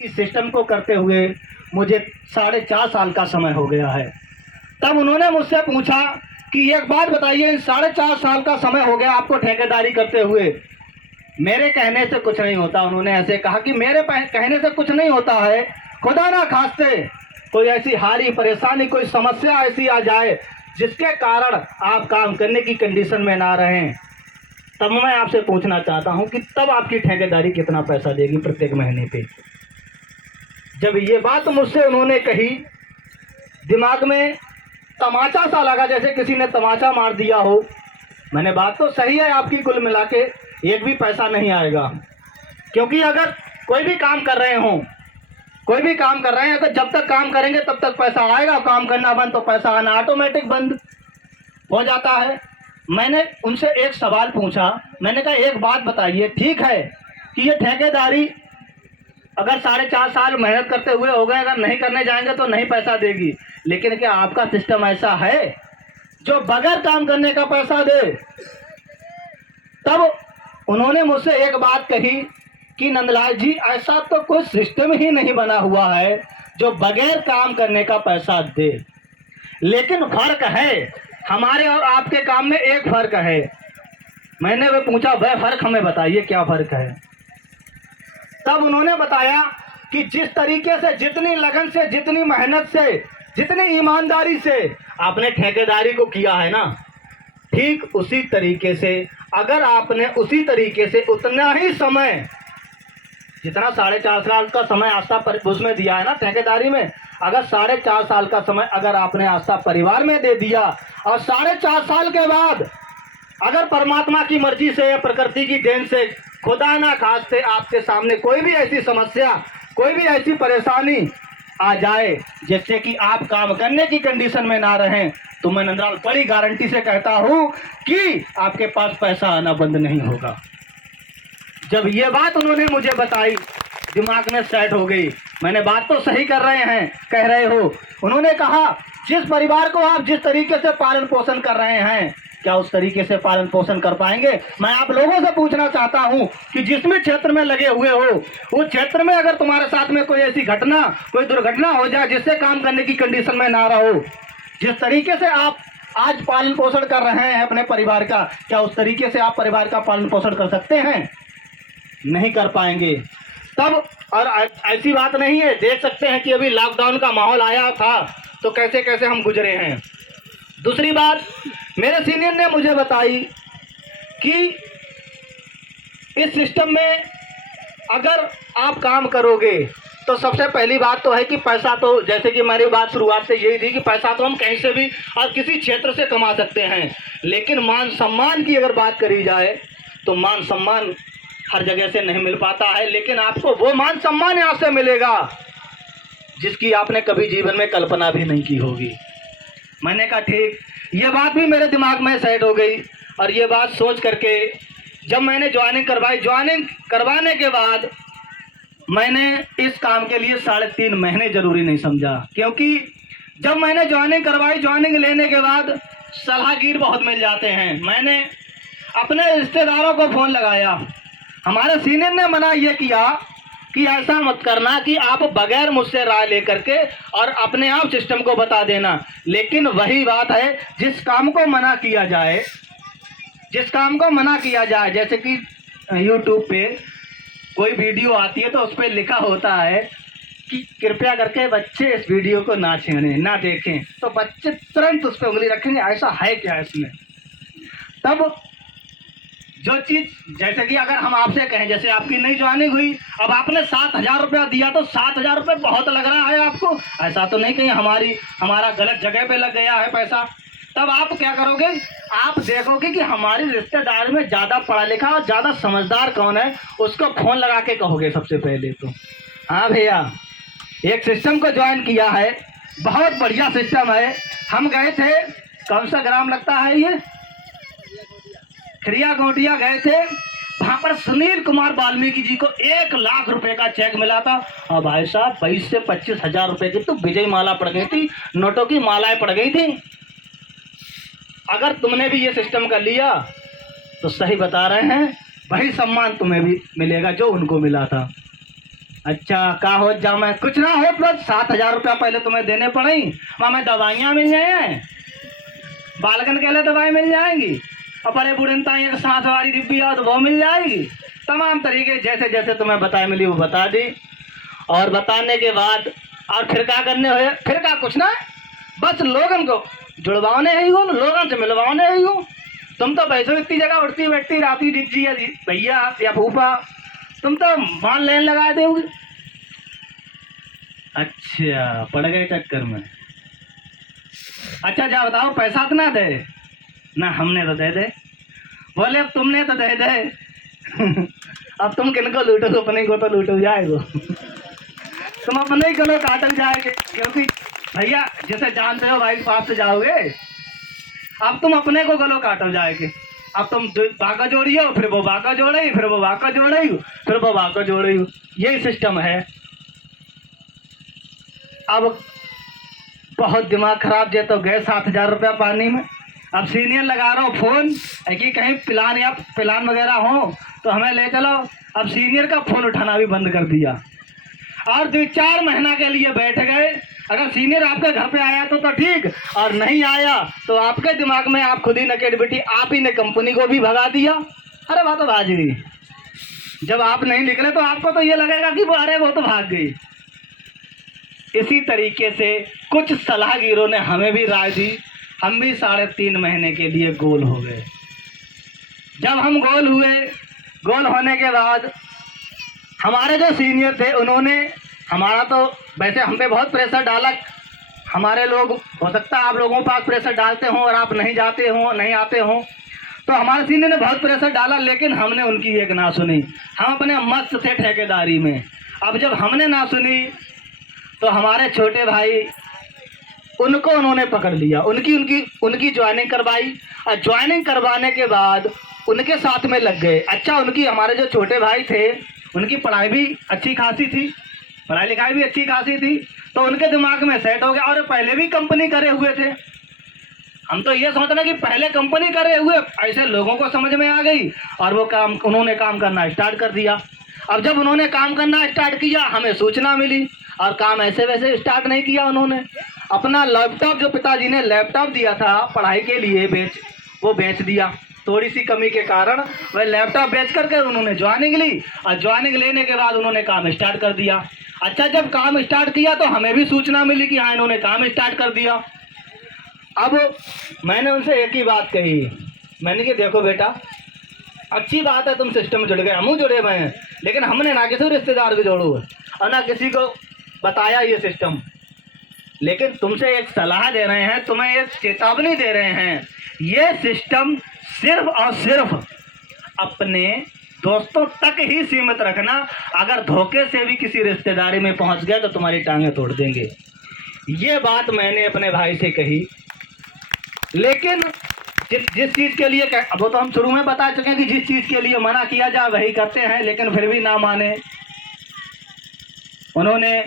इस सिस्टम को करते हुए मुझे 4.5 साल का समय हो गया है। तब उन्होंने मुझसे पूछा कि एक बात बताइए, 4.5 साल का समय हो गया आपको ठेकेदारी करते हुए, मेरे कहने से कुछ नहीं होता। उन्होंने ऐसे कहा कि मेरे कहने से कुछ नहीं होता है, खुदा ना खास्ते कोई ऐसी हारी परेशानी, कोई समस्या ऐसी आ जाए जिसके कारण आप काम करने की कंडीशन में ना रहें, तब मैं आपसे पूछना चाहता हूं कि तब आपकी ठेकेदारी कितना पैसा देगी प्रत्येक महीने पे। जब ये बात मुझसे उन्होंने कही, दिमाग में तमाचा सा लगा, जैसे किसी ने तमाचा मार दिया हो। मैंने बात तो सही है आपकी, कुल मिला के एक भी पैसा नहीं आएगा, क्योंकि अगर कोई भी काम कर रहे हों, कोई भी काम कर रहे हैं, अगर जब तक काम करेंगे तब तक पैसा आएगा, काम करना बंद तो पैसा आना ऑटोमेटिक बंद हो जाता है। मैंने उनसे एक सवाल पूछा, मैंने कहा एक बात बताइए, ठीक है कि ये ठेकेदारी अगर 4.5 साल मेहनत करते हुए हो गए, अगर नहीं करने जाएंगे तो नहीं पैसा देगी, लेकिन क्या आपका सिस्टम ऐसा है जो बगैर काम करने का पैसा दे? तब उन्होंने मुझसे एक बात कही कि नंदलाल जी, ऐसा तो कोई सिस्टम ही नहीं बना हुआ है जो बगैर काम करने का पैसा दे, लेकिन फर्क है हमारे और आपके काम में, एक फर्क है। मैंने वो पूछा, वह फर्क हमें बताइए, क्या फर्क है? तब उन्होंने बताया कि जिस तरीके से, जितनी लगन से, जितनी मेहनत से, जितनी ईमानदारी से आपने ठेकेदारी को किया है ना, ठीक उसी तरीके से अगर आपने उसी तरीके से उतना ही समय, जितना 4.5 साल का समय आस्था उसमें दिया है ना ठेकेदारी में, अगर 4.5 साल का समय अगर आपने आस्था परिवार में दे दिया, और 4.5 साल के बाद अगर परमात्मा की मर्जी से या प्रकृति की देन से, खुदा ना खास्ते आपके सामने कोई भी ऐसी समस्या, कोई भी ऐसी परेशानी आ जाए जिससे कि आप काम करने की कंडीशन में ना रहें, तो मैं नंदलाल बड़ी गारंटी से कहता हूं कि आपके पास पैसा आना बंद नहीं होगा। जब ये बात उन्होंने मुझे बताई, दिमाग में सेट हो गई। मैंने बात तो सही कर रहे हैं, कह रहे हो। उन्होंने कहा, जिस परिवार को आप जिस तरीके से पालन पोषण कर रहे हैं, क्या उस तरीके से पालन पोषण कर पाएंगे? मैं आप लोगों से पूछना चाहता हूं कि जिस भी क्षेत्र में लगे हुए हो, उस क्षेत्र में अगर तुम्हारे साथ में कोई ऐसी घटना, कोई दुर्घटना हो जाए जिससे काम करने की कंडीशन में ना रहो, जिस तरीके से आप आज पालन पोषण कर रहे हैं अपने परिवार का, क्या उस तरीके से आप परिवार का पालन पोषण कर सकते हैं? नहीं कर पाएंगे। तब और ऐसी बात नहीं है, देख सकते हैं कि अभी लॉकडाउन का माहौल आया था तो कैसे कैसे हम गुजरे हैं। दूसरी बात मेरे सीनियर ने मुझे बताई कि इस सिस्टम में अगर आप काम करोगे तो सबसे पहली बात तो है कि पैसा, तो जैसे कि मेरी बात शुरुआत से यही थी कि पैसा तो हम कहीं से भी और किसी क्षेत्र से कमा सकते हैं, लेकिन मान सम्मान की अगर बात करी जाए तो मान सम्मान हर जगह से नहीं मिल पाता है, लेकिन आपको वो मान सम्मान यहाँ से मिलेगा जिसकी आपने कभी जीवन में कल्पना भी नहीं की होगी। मैंने कहा ठीक, ये बात भी मेरे दिमाग में सेट हो गई। और ये बात सोच करके जब मैंने ज्वाइनिंग करवाई, ज्वाइनिंग करवाने के बाद मैंने इस काम के लिए 3.5 महीने जरूरी नहीं समझा, क्योंकि जब मैंने ज्वाइनिंग करवाई, ज्वाइनिंग लेने के बाद सलाहगीर बहुत मिल जाते हैं। मैंने अपने रिश्तेदारों को फ़ोन लगाया, हमारे सीनियर ने मना ये किया कि ऐसा मत करना कि आप बगैर मुझसे राय लेकर के और अपने आप सिस्टम को बता देना। लेकिन वही बात है, जिस काम को मना किया जाए, जिस काम को मना किया जाए, जैसे कि यूट्यूब पे कोई वीडियो आती है तो उस पर लिखा होता है कि कृपया करके बच्चे इस वीडियो को ना छेड़ें, ना देखें, तो बच्चे तुरंत उस पर उंगली रखेंगे, ऐसा है क्या इसमें? तब जो चीज़, जैसे कि अगर हम आपसे कहें, जैसे आपकी नई ज्वाइनिंग हुई, अब आपने 7,000 रुपया दिया तो 7,000 रुपये बहुत लग रहा है आपको, ऐसा तो नहीं कहीं हमारा गलत जगह पे लग गया है पैसा। तब आप क्या करोगे? आप देखोगे कि हमारी रिश्तेदार में ज़्यादा पढ़ा लिखा और ज़्यादा समझदार कौन है, उसको फ़ोन लगा के कहोगे सबसे पहले तो, हाँ भैया एक सिस्टम को ज्वाइन किया है, बहुत बढ़िया सिस्टम है। हम गए थे, कौन सा ग्राम लगता है ये, खरिया गोटिया गए थे, वहाँ पर सुनील कुमार वाल्मीकि जी को 1 लाख रुपए का चेक मिला था। और भाई साहब 22 से 25 हजार रुपए की तो विजय माला पड़ गई थी, नोटों की मालाएं पड़ गई थी। अगर तुमने भी ये सिस्टम कर लिया तो सही बता रहे हैं, वही सम्मान तुम्हें भी मिलेगा जो उनको मिला था। अच्छा का हो जा, मैं कुछ ना हो बस 7,000 रुपया पहले तुम्हें देने पड़े, वहाँ में दवाइयाँ मिल जाए, बालकन के लिए दवाई मिल जाएगी, और बड़े बूढ़े ताई सांस वाली डिब्बी आओ तो वो मिल जाएगी। तमाम तरीके जैसे जैसे तुम्हें बताए मिली वो बता दी। और बताने के बाद और फिर क्या करने हो, फिर क्या कुछ ना, बस लोगन को जुड़वाने ही हो, लोगन से मिलवाने ही हो। तुम तो बैठो इतनी जगह उठती बैठती राती डिग्जी या भैया या फूफा, तुम तो मान लेन लगा दोगे। अच्छा पड़ गए चक्कर में। अच्छा जा बताओ पैसा तो ना दे ना, हमने तो दे दे। बोले अब तुमने तो दे दे अब तुम किनको लूटो, अपने को तो लूटो जाएगो तुम अपने ही गलो काटल जाएंगे, क्योंकि भैया जैसे जानते हो भाई पास से जाओगे, अब तुम अपने को गलो काटल जाएंगे। अब तुम बाका जोड़ियो, फिर वो बाका जोड़े, फिर वो बाका जोड़े, फिर वो बाका जोड़े, यही सिस्टम है। अब बहुत दिमाग खराब जे तो गए 7,000 रुपया पानी में। अब सीनियर लगा रहा हूँ फोन कि कहीं प्लान या प्लान वगैरह हो तो हमें ले चलो। अब सीनियर का फोन उठाना भी बंद कर दिया और 2-4 महीना के लिए बैठ गए। अगर सीनियर आपके घर पे आया तो ठीक, और नहीं आया तो आपके दिमाग में आप खुद ही नेगेटिविटी, आप ही ने कंपनी को भी भगा दिया। अरे बात तो भाग गई, जब आप नहीं निकले तो आपको तो ये लगेगा कि वो अरे वो तो भाग गई। इसी तरीके से कुछ सलाहगीरों ने हमें भी राय दी, हम भी 3.5 महीने के लिए गोल हो गए। जब हम गोल हुए, गोल होने के बाद हमारे जो सीनियर थे उन्होंने हमारा तो वैसे हम पे बहुत प्रेशर डाला। हमारे लोग, हो सकता है आप लोगों के पास प्रेशर डालते हों और आप नहीं जाते हों, नहीं आते हों, तो हमारे सीनियर ने बहुत प्रेशर डाला, लेकिन हमने उनकी एक ना सुनी। हम अपने मस्त थे ठेकेदारी में। अब जब हमने ना सुनी तो हमारे छोटे भाई, उनको उन्होंने पकड़ लिया, उनकी ज्वाइनिंग करवाई, और ज्वाइनिंग करवाने के बाद उनके साथ में लग गए। अच्छा उनकी, हमारे जो छोटे भाई थे उनकी पढ़ाई भी अच्छी खासी थी, पढ़ाई लिखाई भी अच्छी खासी थी, तो उनके दिमाग में सेट हो गया। और पहले भी कंपनी करे हुए थे। हम तो ये सोचना कि पहले कंपनी करे हुए, ऐसे लोगों को समझ में आ गई और वो उन्होंने काम करना स्टार्ट कर दिया। अब जब उन्होंने काम करना स्टार्ट किया, हमें सूचना मिली, और काम ऐसे वैसे स्टार्ट नहीं किया उन्होंने। अपना लैपटॉप, जो पिताजी ने लैपटॉप दिया था पढ़ाई के लिए, वो बेच दिया। थोड़ी सी कमी के कारण वह लैपटॉप बेच करके उन्होंने ज्वाइनिंग ली, और ज्वाइनिंग लेने के बाद उन्होंने काम स्टार्ट कर दिया। अच्छा जब काम स्टार्ट किया तो हमें भी सूचना मिली कि हाँ इन्होंने काम स्टार्ट कर दिया। अब मैंने उनसे एक ही बात कही, मैंने कि देखो बेटा, अच्छी बात है तुम सिस्टम में जुड़ गए, हम जुड़े हुए हैं, लेकिन हमने ना किसी रिश्तेदार को जोड़ो और ना किसी को बताया ये सिस्टम। लेकिन तुमसे एक सलाह दे रहे हैं, तुम्हें एक चेतावनी दे रहे हैं, ये सिस्टम सिर्फ और सिर्फ अपने दोस्तों तक ही सीमित रखना। अगर धोखे से भी किसी रिश्तेदारी में पहुंच गए तो तुम्हारी टांगें तोड़ देंगे। ये बात मैंने अपने भाई से कही। लेकिन जिस चीज़ के लिए, वो तो हम शुरू में बता चुके हैं कि जिस चीज़ के लिए मना किया जाए वही करते हैं, लेकिन फिर भी ना माने। उन्होंने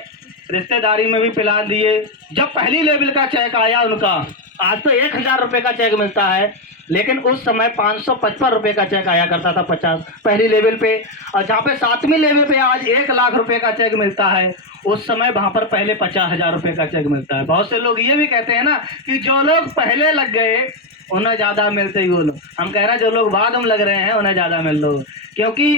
रिश्तेदारी में भी पिला दिए। जब पहली लेवल का चेक आया उनका, आज तो 1,000 रुपये का चेक मिलता है, लेकिन उस समय 555 रुपये का चेक आया करता था 50 पहली लेवल पे। और जहाँ पे 7वीं लेवल पे आज 1,00,000 रुपये का चेक मिलता है, उस समय वहाँ पर पहले 50,000 रुपये का चेक मिलता है। बहुत से लोग ये भी कहते हैं ना कि जो लोग पहले लग गए उन्हें ज़्यादा मिलते ही वो लोग। हम कह रहे हैं जो लोग बाद में लग रहे हैं उन्हें ज़्यादा मिल लो, क्योंकि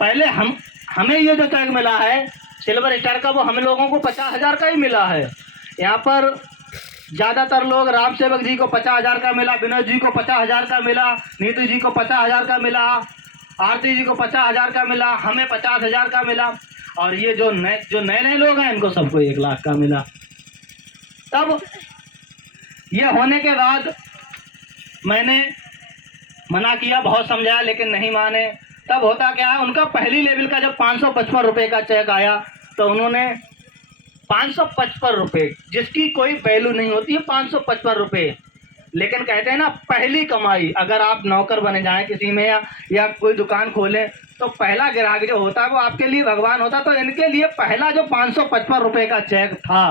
पहले हमें ये जो चेक मिला है सिल्वर स्टार का, वो हम लोगों को 50,000 का ही मिला है। यहाँ पर ज़्यादातर लोग, राम सेवक जी को 50,000 का मिला, विनोद जी को 50,000 का मिला, नीतू जी को 50,000 का मिला, आरती जी को 50,000 का मिला, हमें 50,000 का मिला, और ये जो नए लोग हैं इनको सबको 1,00,000 का मिला। तब ये होने के बाद मैंने मना किया, बहुत समझाया, लेकिन नहीं माने। तब होता क्या है, उनका पहली लेवल का जब 555 रुपये का चेक आया तो उन्होंने 555 रुपये, जिसकी कोई वैल्यू नहीं होती है 555 रुपये, लेकिन कहते हैं ना पहली कमाई। अगर आप नौकर बने जाएं किसी में या कोई दुकान खोलें तो पहला ग्राहक जो होता है वो आपके लिए भगवान होता। तो इनके लिए पहला जो 555 रुपये का चेक था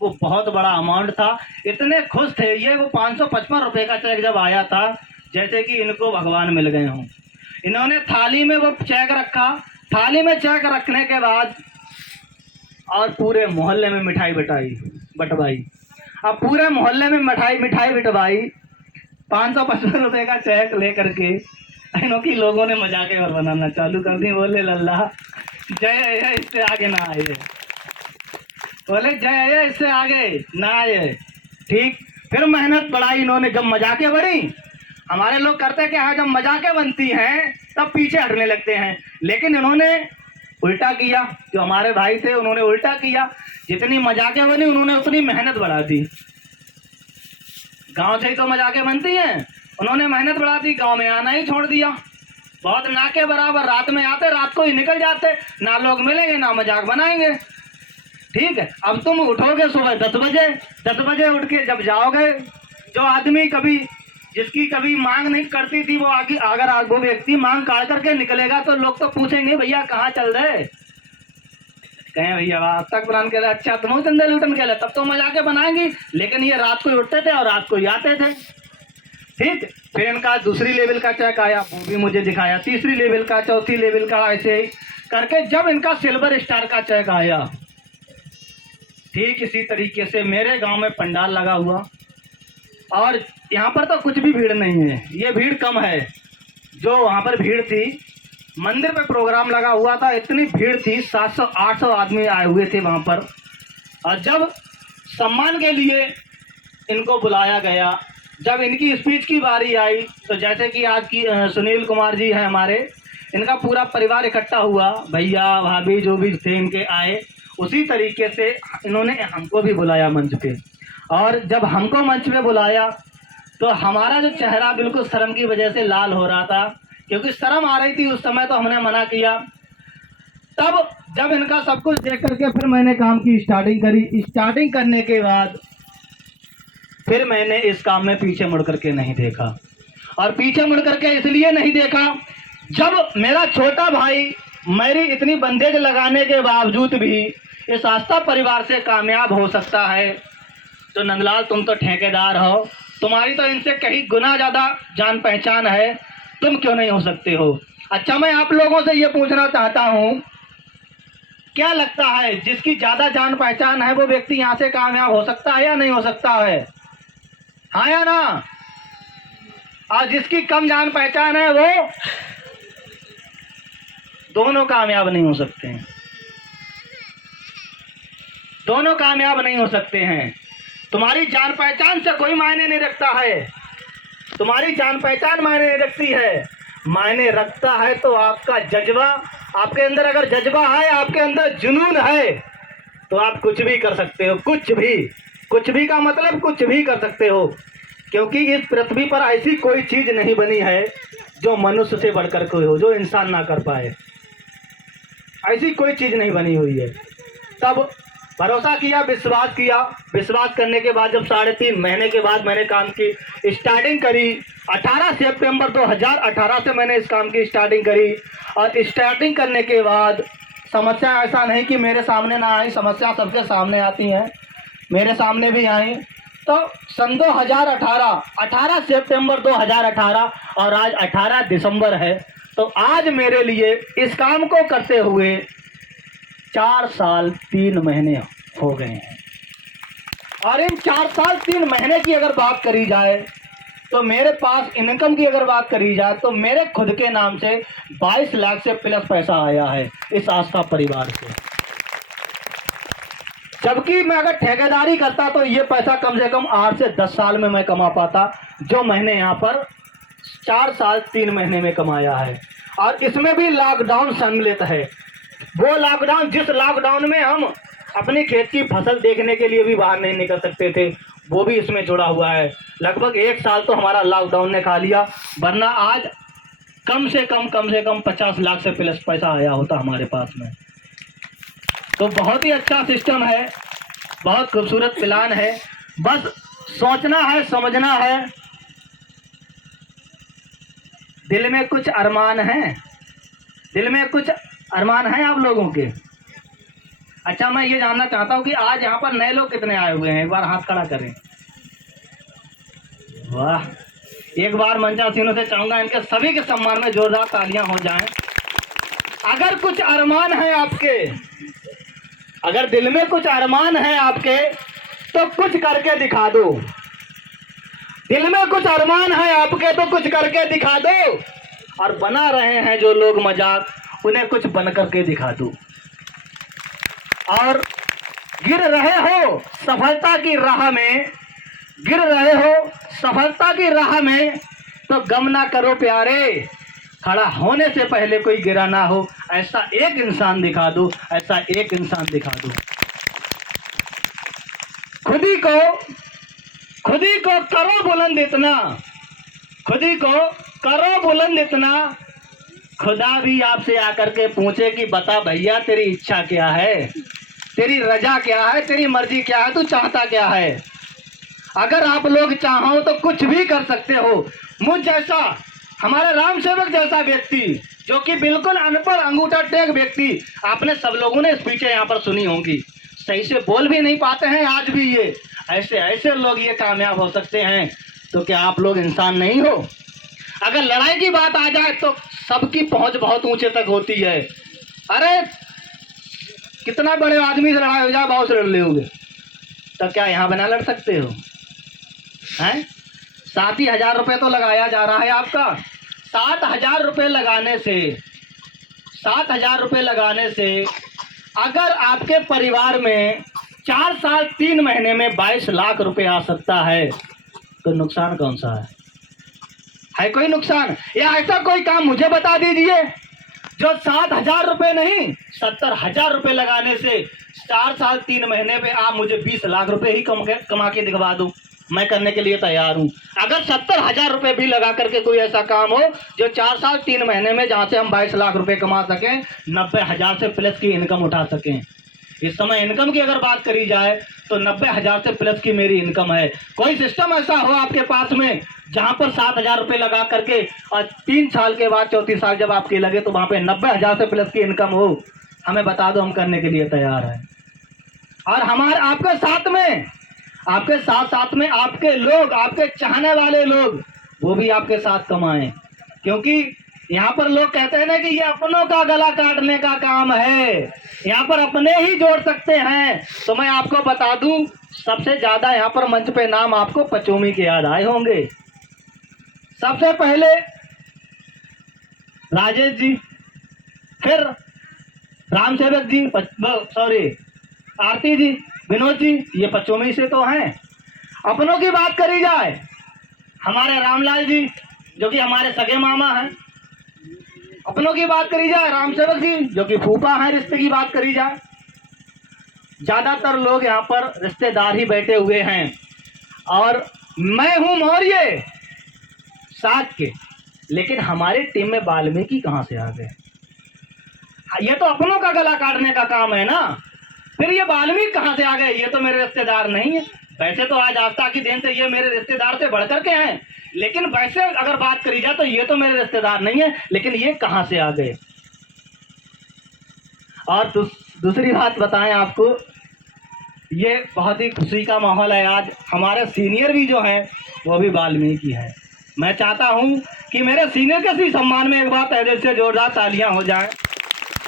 वो बहुत बड़ा अमाउंट था। इतने खुश थे ये, वो 555 रुपये का चेक जब आया था जैसे कि इनको भगवान मिल गए हों। इन्होंने थाली में वो चेक रखा, थाली में चेक रखने के बाद और पूरे मोहल्ले में मिठाई बटवाई। अब पूरे मोहल्ले में मिठाई बटवाई। 555 रुपये का चेक ले करके इनकी लोगों ने मजाक और बनाना चालू कर दी। बोले लल्ला जय है, इससे आगे ना आए। बोले जय है, इससे आगे ना आए। ठीक, फिर मेहनत बढ़ाई इन्होंने। जब मजाकें बढ़ी, हमारे लोग करते हैं कि हाँ, जब मजाकें बनती हैं तब पीछे हटने लगते हैं, लेकिन इन्होंने उल्टा किया। जो हमारे भाई थे उन्होंने उल्टा किया। जितनी मजाकें बनी उन्होंने उतनी मेहनत बढ़ा दी। गांव से ही तो मजाकें बनती हैं, उन्होंने मेहनत बढ़ा दी, गांव में आना ही छोड़ दिया। बहुत ना के बराबर रात में आते, रात को ही निकल जाते, ना लोग मिलेंगे ना मजाक बनाएंगे। ठीक है, अब तुम उठोगे सुबह 10 बजे उठ के जब जाओगे, जो आदमी जिसकी कभी मांग नहीं करती थी, वो आगे अगर वो व्यक्ति मांग काट करके निकलेगा तो लोग तो पूछेंगे भैया कहाँ चल रहे। कहें भैया आज तक पुरान के लिए, अच्छा तुम चंदे लूटन के लिए, तब तो मजाके बनाएंगी। लेकिन ये रात को उठते थे और रात को ही आते थे। ठीक, फिर इनका दूसरी लेवल का चेक आया, वो भी मुझे दिखाया। तीसरी लेवल का, चौथी लेवल का, ऐसे ही करके जब इनका सिल्वर स्टार का चेक आया, ठीक इसी तरीके से मेरे गांव में पंडाल लगा हुआ। और यहाँ पर तो कुछ भी भीड़ नहीं है, ये भीड़ कम है। जो वहाँ पर भीड़ थी, मंदिर पे प्रोग्राम लगा हुआ था, इतनी भीड़ थी, 700-800 आदमी आए हुए थे वहाँ पर। और जब सम्मान के लिए इनको बुलाया गया, जब इनकी स्पीच की बारी आई, तो जैसे कि आज की सुनील कुमार जी हैं हमारे, इनका पूरा परिवार इकट्ठा हुआ, भैया भाभी जो भी थे इनके आए। उसी तरीके से इन्होंने हमको भी बुलाया मंच पे। और जब हमको मंच पे बुलाया तो हमारा जो चेहरा बिल्कुल शर्म की वजह से लाल हो रहा था, क्योंकि शर्म आ रही थी उस समय, तो हमने मना किया। तब जब इनका सब कुछ देख करके फिर मैंने काम की स्टार्टिंग करी। स्टार्टिंग करने के बाद फिर मैंने इस काम में पीछे मुड़ करके नहीं देखा। और पीछे मुड़ करके इसलिए नहीं देखा, जब मेरा छोटा भाई मेरी इतनी बंदेज लगाने के बावजूद भी इस आस्था परिवार से कामयाब हो सकता है, तो नंदलाल तुम तो ठेकेदार हो, तुम्हारी तो इनसे कहीं गुना ज़्यादा जान पहचान है, तुम क्यों नहीं हो सकते हो। अच्छा, मैं आप लोगों से ये पूछना चाहता हूँ, क्या लगता है जिसकी ज़्यादा जान पहचान है वो व्यक्ति यहाँ से कामयाब हो सकता है या नहीं हो सकता है? हाँ या ना? और जिसकी कम जान पहचान है वो दोनों कामयाब नहीं हो सकते हैं। दोनों कामयाब नहीं हो सकते हैं। तुम्हारी जान पहचान से कोई मायने नहीं रखता है। तुम्हारी जान पहचान मायने नहीं रखती है। मायने रखता है तो आपका जज्बा। आपके अंदर अगर जज्बा है, आपके अंदर जुनून है, तो आप कुछ भी कर सकते हो। कुछ भी का मतलब कुछ भी कर सकते हो, क्योंकि इस पृथ्वी पर ऐसी कोई चीज नहीं बनी है जो मनुष्य से बढ़कर कोई हो, जो इंसान ना कर पाए। ऐसी कोई चीज नहीं बनी हुई है। तब भरोसा किया, विश्वास किया। विश्वास करने के बाद जब 3.5 महीने के बाद मैंने काम की स्टार्टिंग करी, 18 सितंबर 2018 से मैंने इस काम की स्टार्टिंग करी। और स्टार्टिंग करने के बाद समस्या ऐसा नहीं कि मेरे सामने ना आई, समस्या सबके सामने आती हैं, मेरे सामने भी आई। तो सन 2018, 18 सितंबर 2018 और आज 18 दिसंबर है, तो आज मेरे लिए इस काम को करते हुए 4 साल 3 महीने हो गए हैं। और इन 4 साल 3 महीने की अगर बात करी जाए, तो मेरे पास इनकम की अगर बात करी जाए, तो मेरे खुद के नाम से 22 लाख से प्लस पैसा आया है इस आस्था परिवार से। जबकि मैं अगर ठेकेदारी करता तो ये पैसा कम से कम 8 से 10 साल में मैं कमा पाता, जो मैंने यहाँ पर 4 साल 3 महीने में कमाया है। और इसमें भी लॉकडाउन सम्मिलित है। वो लॉकडाउन, जिस लॉकडाउन में हम अपने खेत की फसल देखने के लिए भी बाहर नहीं निकल सकते थे, वो भी इसमें जुड़ा हुआ है। लगभग 1 साल तो हमारा लॉकडाउन ने खा लिया, वरना आज कम से कम 50 लाख से प्लस पैसा आया होता हमारे पास में। तो बहुत ही अच्छा सिस्टम है, बहुत खूबसूरत प्लान है। बस सोचना है, समझना है। दिल में कुछ अरमान है, दिल में कुछ अरमान है आप लोगों के। अच्छा, मैं ये जानना चाहता हूँ कि आज यहाँ पर नए लोग कितने आए हुए हैं? एक बार हाथ खड़ा करें। वाह, एक बार मंचासीनों से चाहूंगा इनके सभी के सम्मान में जोरदार तालियां हो जाएं। अगर कुछ अरमान है आपके, अगर दिल में कुछ अरमान है आपके, तो कुछ करके दिखा दो। दिल में कुछ अरमान है आपके तो कुछ करके दिखा दो। और बना रहे हैं जो लोग मजाक, उन्हें कुछ बन करके दिखा दो। और गिर रहे हो सफलता की राह में, गिर रहे हो सफलता की राह में, तो गम ना करो प्यारे, खड़ा होने से पहले कोई गिरा ना हो। ऐसा एक इंसान दिखा दो, ऐसा एक इंसान दिखा दो। खुद ही को करो बुलंद इतना, खुद ही को करो बुलंद इतना, खुदा भी आपसे आकर के पूछे कि बता भैया तेरी इच्छा क्या है, तेरी रजा क्या है, तेरी मर्जी क्या है, तू चाहता क्या है। अगर आप लोग चाहो तो कुछ भी कर सकते हो। मुझ जैसा, हमारे राम सेवक जैसा व्यक्ति, जो कि बिल्कुल अनपढ़ अंगूठा टेक व्यक्ति, आपने सब लोगों ने स्पीचें यहाँ पर सुनी होंगी, सही से बोल भी नहीं पाते हैं आज भी। ये ऐसे ऐसे लोग ये कामयाब हो सकते हैं, तो क्या आप लोग इंसान नहीं हो। अगर लड़ाई की बात आ जाए तो सबकी पहुंच बहुत ऊंचे तक होती है। अरे कितना बड़े आदमी से लड़ाई हो जाए, बहुत से लड़ लोगे, तो क्या यहाँ बना लड़ सकते हो हैं। 7,000 रुपये तो लगाया जा रहा है आपका। 7,000 रुपये लगाने से, 7,000 रुपये लगाने से अगर आपके परिवार में 4 साल 3 महीने में 22 लाख रुपए आ सकता है, तो नुकसान कौन सा है कोई नुकसान। या ऐसा कोई काम मुझे बता दीजिए जो 7,000 रुपये नहीं 70,000 रुपये लगाने से 4 साल 3 महीने पे आप मुझे 20 लाख रुपए ही कमा के दिखवा दो, मैं करने के लिए तैयार हूं। अगर 70,000 रुपये भी लगा करके कोई ऐसा काम हो जो 4 साल 3 महीने में, जहां से हम 22 लाख रुपए कमा सकें, 90,000 से प्लस की इनकम उठा सकें। इस समय इनकम की अगर बात करी जाए तो 90,000 से प्लस की मेरी इनकम है। कोई सिस्टम ऐसा हो आपके पास में जहां पर 7,000 रुपये लगा करके और 3 साल के बाद 34 साल जब आपके लगे तो वहां पे 90,000 से प्लस की इनकम हो, हमें बता दो, हम करने के लिए तैयार हैं। और हमारे आपके साथ में, आपके साथ साथ में आपके लोग, आपके चाहने वाले लोग, वो भी आपके साथ कमाएं। क्योंकि यहाँ पर लोग कहते हैं ना कि ये अपनों का गला काटने का काम है, यहाँ पर अपने ही जोड़ सकते हैं। तो मैं आपको बता दूं, सबसे ज्यादा यहाँ पर मंच पे नाम आपको पचोमी के याद आए होंगे। सबसे पहले राजेश जी, फिर राम सेवक जी, सॉरी आरती जी, विनोद जी, ये पचोमी से तो हैं। अपनों की बात करी जाए, हमारे रामलाल जी जो कि हमारे सगे मामा हैं। अपनों की बात करी जाए, राम सेवक जी जो कि फूफा हैं। रिश्ते की बात करी जाए, ज्यादातर लोग यहाँ पर रिश्तेदार ही बैठे हुए हैं। और मैं हूं मौर्य साथ के, लेकिन हमारी टीम में वाल्मीकि कहां से आ गए। ये तो अपनों का गला काटने का काम है ना, फिर ये वाल्मीकि कहां से आ गए। ये तो मेरे रिश्तेदार नहीं है। वैसे तो आज आस्था की देन से ये मेरे रिश्तेदार से बढ़कर के हैं, लेकिन वैसे अगर बात करी जाए तो ये तो मेरे रिश्तेदार नहीं है, लेकिन ये कहां से आ गए। और दूसरी बात बताएं आपको, ये बहुत ही खुशी का माहौल है आज। हमारे सीनियर भी जो हैं वो भी वाल्मीकि है। मैं चाहता हूं कि मेरे सीनियर के भी सम्मान में एक बार पहले से जोरदार तालियां हो जाएं।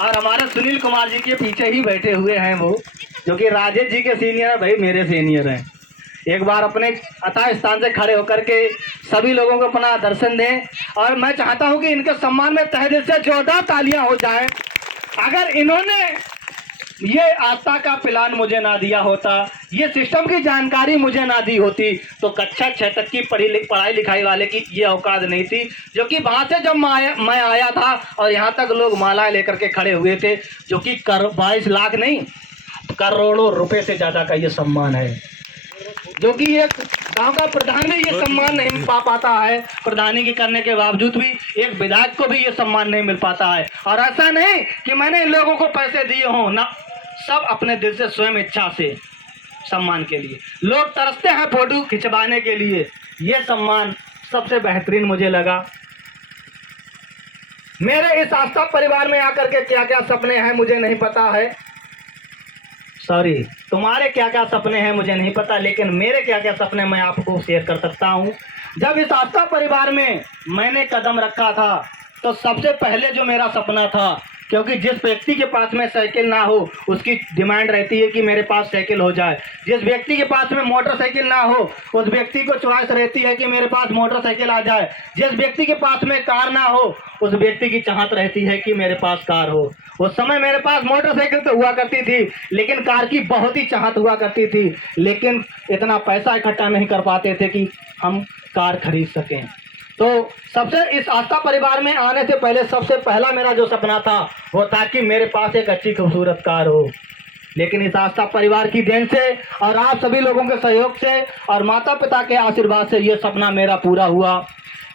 और हमारे सुनील कुमार जी के पीछे ही बैठे हुए हैं वो, जो कि राजेश जी के सीनियर है, भाई मेरे सीनियर हैं। एक बार अपने अतः स्थान से खड़े होकर के सभी लोगों को अपना दर्शन दें। और मैं चाहता हूं कि इनके सम्मान में तहे दिल से जोरदार तालियां हो जाएं। अगर इन्होंने ये आस्था का प्लान मुझे ना दिया होता, ये सिस्टम की जानकारी मुझे ना दी होती, तो कक्षा 6 तक की पढ़ाई लिखाई वाले की ये औकात नहीं थी। जो कि वहां से जब मैं आया था और यहाँ तक लोग मालाएं लेकर के खड़े हुए थे, जो कि 22 लाख नहीं करोड़ों रुपए से ज्यादा का ये सम्मान है। जो कि एक गांव का प्रधान भी ये सम्मान नहीं पा पाता है, प्रधानी की करने के बावजूद भी एक विधायक को भी ये सम्मान नहीं मिल पाता है। और ऐसा नहीं कि मैंने इन लोगों को पैसे दिए हों ना, सब अपने दिल से स्वयं इच्छा से सम्मान के लिए लोग तरसते हैं फोटो खिंचवाने के लिए। ये सम्मान सबसे बेहतरीन मुझे लगा। मेरे इस आस्था परिवार में आकर के क्या क्या सपने हैं मुझे नहीं पता है, सॉरी तुम्हारे क्या क्या सपने हैं मुझे नहीं पता, लेकिन मेरे क्या क्या सपने मैं आपको शेयर कर सकता हूं। जब इस आस्था परिवार में मैंने कदम रखा था तो सबसे पहले जो मेरा सपना था क्योंकि जिस व्यक्ति के पास में साइकिल ना हो उसकी डिमांड रहती है कि मेरे पास साइकिल हो जाए। जिस व्यक्ति के पास में मोटरसाइकिल ना हो उस व्यक्ति को चॉइस रहती है कि मेरे पास मोटरसाइकिल आ जाए। जिस व्यक्ति के पास में कार ना हो उस व्यक्ति की चाहत रहती है कि मेरे पास कार हो। उस समय मेरे पास मोटरसाइकिल तो हुआ करती थी लेकिन कार की बहुत ही चाहत हुआ करती थी, लेकिन इतना पैसा इकट्ठा नहीं कर पाते थे कि हम कार खरीद सकें। तो सबसे इस आस्था परिवार में आने से पहले सबसे पहला मेरा जो सपना था वो था कि मेरे पास एक अच्छी खूबसूरत कार हो। लेकिन इस आस्था परिवार की देन से और आप सभी लोगों के सहयोग से और माता पिता के आशीर्वाद से ये सपना मेरा पूरा हुआ।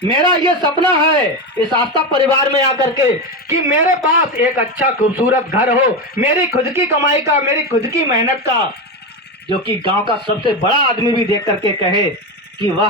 मेरा ये सपना है इस आस्था परिवार में आकर के कि मेरे पास एक अच्छा खूबसूरत घर हो, मेरी खुद की कमाई का, मेरी खुद की मेहनत का, जो कि गांव का सबसे बड़ा आदमी भी देख करके कहे कि वाह